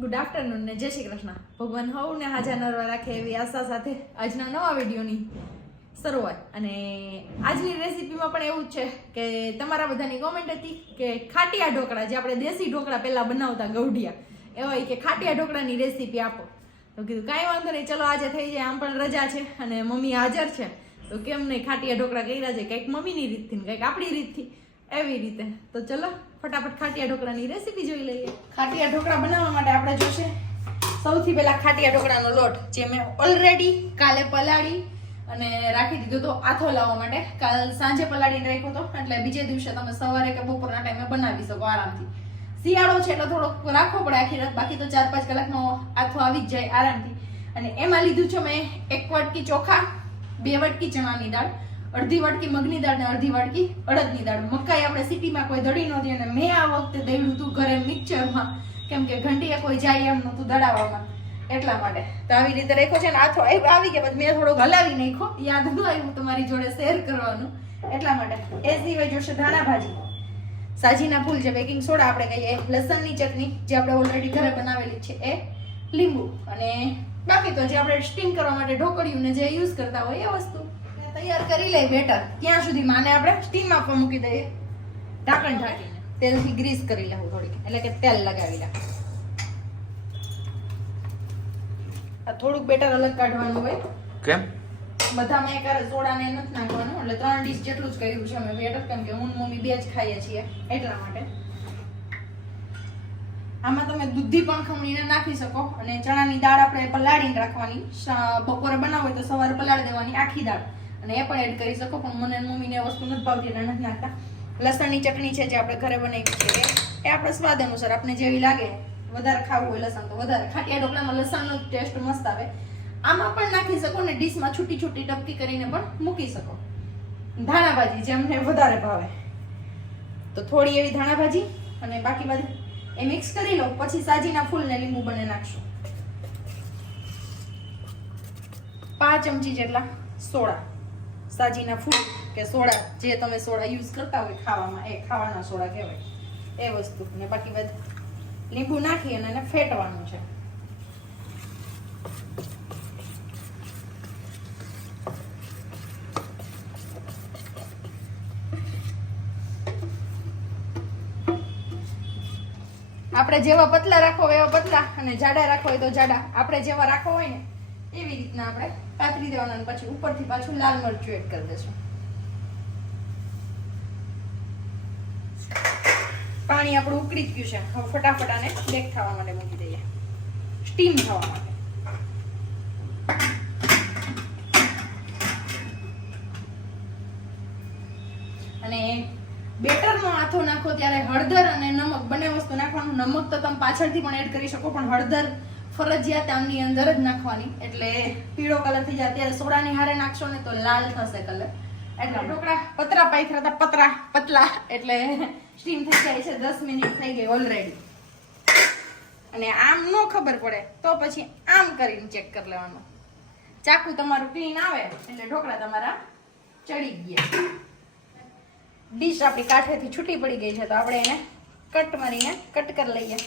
Good afternoon ને જય શ્રી કૃષ્ણ. ભગવાન હવને હાજર નરવા રાખે એવી આશા સાથે આજના નવા વિડીયોની શરૂઆત. અને આજની રેસીપીમાં પણ એવું જ છે કે તમારા બધાની કોમેન્ટ હતી કે ખાટિયા ઢોકળા, જે આપણે દેશી ઢોકળા પહેલાં બનાવતા ગૌઢિયા, એવા કે ખાટિયા ઢોકળાની રેસીપી આપો. તો કીધું કાંઈ વાંધો નહીં, ચલો આજે થઈ જાય, આમ પણ રજા છે અને મમ્મી હાજર છે, તો કેમ નહીં ખાટિયા ઢોકળા કર્યા છે, કંઈક મમ્મીની રીતથી કંઈક આપણી રીતથી, એવી રીતે. તો ચલો ફટાફટ ખાટિયા ઢોકળાની રેસીપી જોઈ લઈએ. ખાટિયા ઢોકળા બનાવવા માટે આપણે જોશે સૌથી પહેલા ખાટિયા ઢોકળાનો લોટ, જે મેં ઓલરેડી કાલે પલાળી અને રાખી દીધો તો આથો લાવવા માટે. કાલ સાંજે પલાળીને રાખ્યો હતો, એટલે બીજે દિવસે તમે સવારે કે બપોરના ટાઈમે બનાવી શકો આરામથી. શિયાળો છે એટલે થોડોક રાખવો પડે આખી રાત, બાકી તો 4-5 કલાકનો આથો આવી જ જાય આરામથી. અને એમાં લીધું છે મેં 1 વાટકી ચોખા, 2 વાટકી ચણાની દાળ, અડધી વાટકી મગની દાળ ને અડધી વાટકી અડદની દાળ. મકાઈ આપણે સિટીમાં કોઈ દળી નહોતી અને મેં આ વખતે દળ્યું હતું ઘરે મિક્સચરમાં, કેમ કે ઘંટીએ કોઈ જાય એમ નહોતું દળાવવામાં, એટલા માટે. તો આવી રીતે રાખ્યો છે ને આથો આવી ગયા, મેં થોડોક હલાવી નાખ્યો, યાદ ન આવ્યું તમારી જોડે શેર કરવાનું, એટલા માટે. એ સિવાય જોશે ધાણા ભાજી, સાજીના ફૂલ, જે બેકિંગ સોડા આપણે કહીએ, લસણની ચટણી જે આપણે ઓલરેડી ઘરે બનાવેલી છે એ, લીંબુ, અને બાકી તો જે આપણે સ્ટીમ કરવા માટે ઢોકળિયું ને જે યુઝ કરતા હોય એ વસ્તુ તૈયાર કરી લઈ બેટર. ત્યાં સુધી માને આપણે સ્ટીમ આપવા મૂકી દઈએ, ઢાંકણ ઢાંકીને તેલથી ગ્રીસ કરી લેવું થોડીક, એટલે કે તેલ લગાવી લે. આ થોડુંક બેટર અલગ કાઢવાનું હોય. કેમ? બધામાં એકારે સોડા ને નથી નાખવાનું, એટલે 3 ડીશ જેટલું જ કર્યું છે અમે બેટર, કેમ કે હું મમ્મી 2 જ ખાઈએ છીએ, એટલા માટે. આમાં તમે દૂધી પણ ખમણીને નાખી શકો, અને ચણાની દાળ આપણે પલાળીને રાખવાની, બપોરે બનાવો હોય તો સવારે પલાળી દેવાની આખી દાળ, અને એ પણ એડ કરી શકો. પણ મને મમ્મીને એ વસ્તુ નથી ભાવતી એટલે નથી નાખતા. લસણની ચટણી છે જે આપણે ઘરે બનાવી છે એ આપણે સ્વાદ અનુસાર, આપણે જેવી લાગે, વધારે ખાવું હોય લસણ તો વધારે. ખાટિયા ઢોકળામાં લસણનો ટેસ્ટ મસ્ત આવે. આમાં પણ નાખી શકો ને ડીશમાં છૂટી છૂટી ટપકી કરીને પણ મૂકી શકો. ધાણા ભાજી જેમને વધારે ભાવે તો થોડી એવી ધાણા ભાજી, અને બાકી બધું એ મિક્સ કરી લો. પછી સાજીના ફૂલ ને લીંબુ બને નાખશું. 5 ચમચી જેટલા સોડા, સાજીના ફૂલ કે સોડા, જે તમે સોડા યુઝ કરતા હોય ખાવામાં, એ ખાવાના સોડા કહેવાય, એ વસ્તુ. ને બાકી બધું લીંબુ નાખી અને એને ફેટવાનું છે. આપણે જેવા પતલા રાખો હોય એવા પતલા, અને જાડા રાખો હોય તો જાડા. આપણે જેવા રાખો હોય ને એવી રીતના આપણે પાતળી દેવાના, અને પછી ઉપરથી પાછું લાલ મરચું એડ કરી દેશું. પાણી આપણું ઉકળી જ ગયું છે. હવે ફટાફટ આને બેક થવા માટે મૂકી દઈએ, સ્ટીમ થવા માટે. અને બેટરનો આથો નાખો ત્યારે હળદર અને નમક બંને વસ્તુ નાખવાનું. નમક તો તમે પાછળથી પણ એડ કરી શકો, પણ હળદર ફરજિયાત આમની અંદર જ નાખવાની, એટલે પીળો કલર થઈ જાય. ત્યારે સોડાની હારે નાખશો ને તો લાલ થશે કલર. એટલે ઢોકળા પતરા પાથરા હતા, પતલા, એટલે સ્ટીમ થઈ જાય છે. 10 મિનિટ થઈ ગઈ ઓલરેડી. અને આમ ન ખબર પડે તો પછી આમ કરીને ચેક કરી લેવાનું. ચાકુ તમારું ક્લીન આવે એટલે ઢોકળા તમારા ચડી ગયા. ડીશ આપણી કાંઠેથી છૂટી પડી ગઈ છે, તો આપણે એને કટ મારીને કટ કરી લઈએ,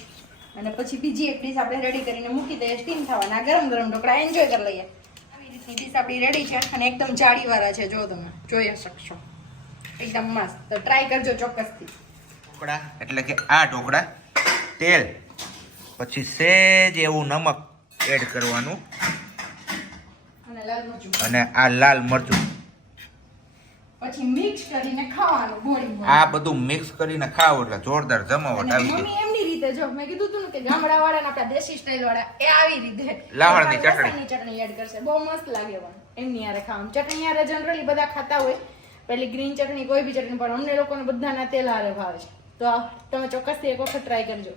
અને પછી બીજી એક ડીશ આપણે રેડી કરીને મૂકી દઈએ સ્ટીમ થવાના. ગરમ ગરમ ઢોકળા એન્જોય કરી લઈએ. આવી રીતની ડીશ આપણી રેડી છે, અને એકદમ જાળીવાળા છે, જો તમે જોઈ શકશો, એકદમ મસ્ત. તો ટ્રાય કરજો ચોક્કસથી. ઢોકળા એટલે કે આ ઢોકળા, તેલ, પછી સેજ એવું નમક એડ કરવાનું, અને લાલ મરચું, અને આ લાલ મરચું, પછી મિક્સ કરીને ખાવાનું. ગોળી આ બધું મિક્સ કરીને ખાવ એટલે જોરદાર જમાવટ આવી મમ્મી એમની રીતે, જો મેં કીધું તું ને કે ગામડાવાળા ને આપણા દેશી સ્ટાઈલ વાળા એ આવી રીતે લાવણની ચટણી એડ કરશે, બહુ મસ્ત લાગે પણ એમની યારે ખાવાનું. ચટણી યારે જનરલી બધા ખાતા હોય, પેલી ગ્રીન ચટણી, કોઈ બી ચટણી, પણ અમને લોકોને બધાના તેલ હારે ભાવે છે. તો તમે ચોક્કસથી એક વખત ટ્રાય કરજો.